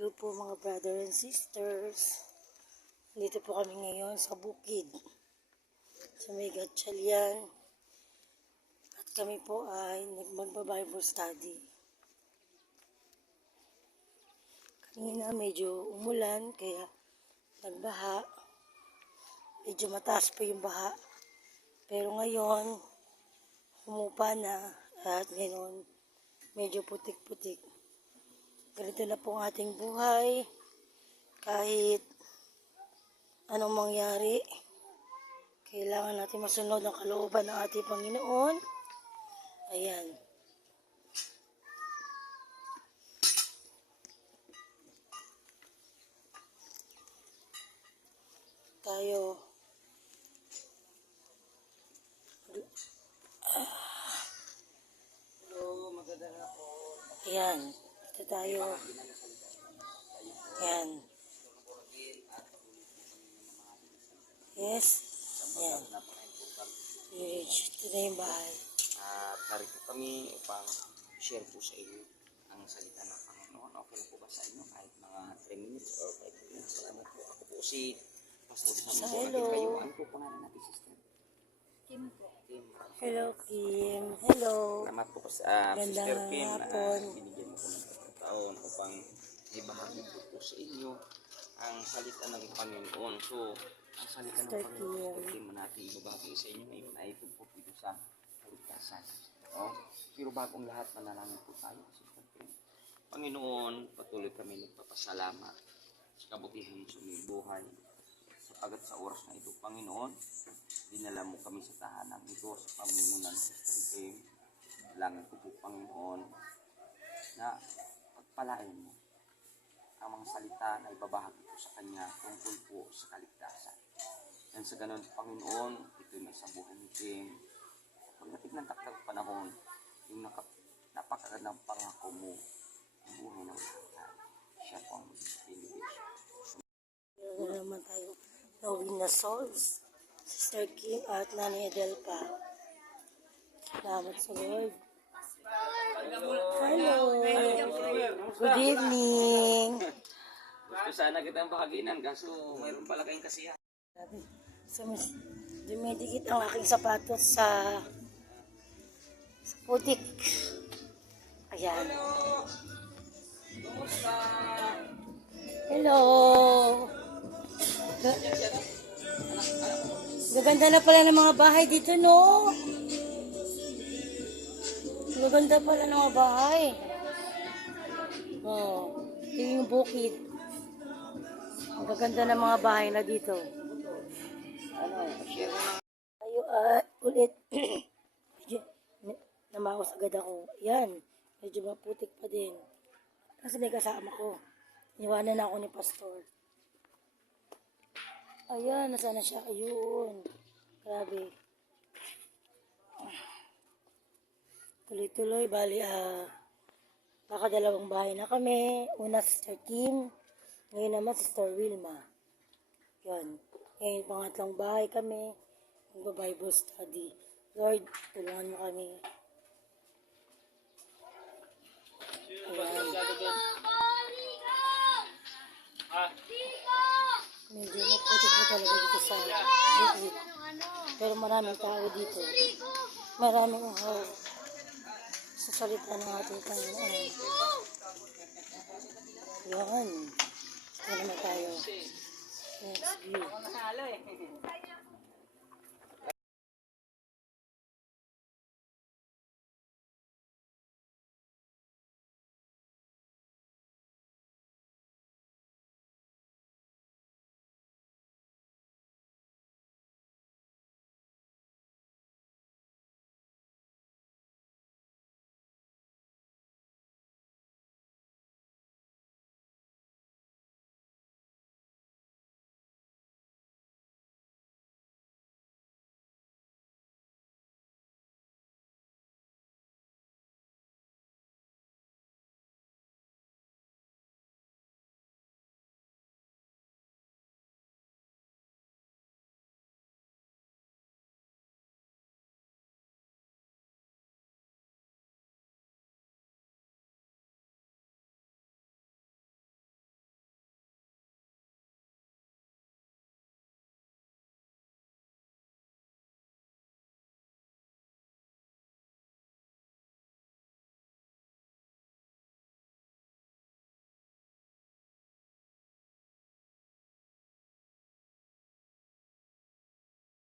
Hello po mga brother and sisters. Dito po kami ngayon sa bukid. Sa may Gatchalian. At kami po ay magba-Bible study. Kanina medyo umulan kaya nagbaha. Medyo mataas po yung baha. Pero ngayon humupa na at ngayon medyo putik-putik. Ganito na po ang ating buhay. Kahit anong mangyari, kailangan natin masunod ang kalooban ng ating Panginoon. Ayan. Tayo. Hello, magandang hapon. Ayan. Ito tayo. Ayan. Yes. Ayan. Ito na yung bahay. At narito kami upang share po sa inyo ang salita ng Panginoon. Okay na po ba sa inyo? Kahit mga 3 minutes or 5 minutes. Salamat po. Ako po si Pastor Sam. Hello. Ano po pangalan natin, sister? Kim po. Kim. Hello, Kim. Hello. Salamat po sa Sister Gandang Kim. hapon. Binigyan mo po ng pagkataon upang ibahagi po sa inyo ang salita ng Panginoon. So, ang salita ng Sister Panginoon, Kim. hindi mo natin ibabagi sa inyo ngayon ay tungkol dito sa kaligtasan. Oh, pero bagong lahat, manalangin po tayo. Sister Kim. Panginoon, patuloy kami nagpapasalamat sa kabutihan sa aming buhay. Sapagat sa oras na ito, Panginoon, dinala mo kami sa tahanan ito sa pamumunan ng Sister Kim. Langit ko po, Panginoon, na pagpalain mo ang mga salita na ibabahagi ko sa Kanya tungkol po sa kaligtasan. And sa ganun, Panginoon, ito'y may sa buhay ni Kim. Pagdating ng takdang panahon, yung napakagandang pangako mo, ang buhay ng lahat. Siya po ang mag-benediction. Meron na naman tayo na souls. Sister Kim at Nanay Adelpa. Salamat sa Lord. Hello. Good evening. Gusto sana kitang bahaginan, kaso mayroon pala kayong kasiyahan. So, dumidikit ang aking sapatos sa putik. Ayan. Hello. Gaganda na pala ng mga bahay dito, no? Gaganda pala ng mga bahay. Oh, ito yung bukid. Ang gaganda ng mga bahay na dito. Share mo na. Tayo ulit. Namaos agad ako. Yan. Medyo maputik pa din. Kasi may kasama ko. Iniwanan na ako ni Pastor. Ayan. Nasaan na siya? Ayun. Grabe. Tuloy-tuloy. Bali, baka 2 bahay na kami. Una, Sister Kim. Ngayon naman, Sister Wilma. Yan. Ngayon, pangatlong bahay kami. Magba-Bible study. Lord, tulungan mo kami. Ayan. Medyo maputik na talaga dito sa bukid. Pero maraming tao dito. Maraming sa salita ng ating Panginoon. Yan. Ito naman tayo. Next view.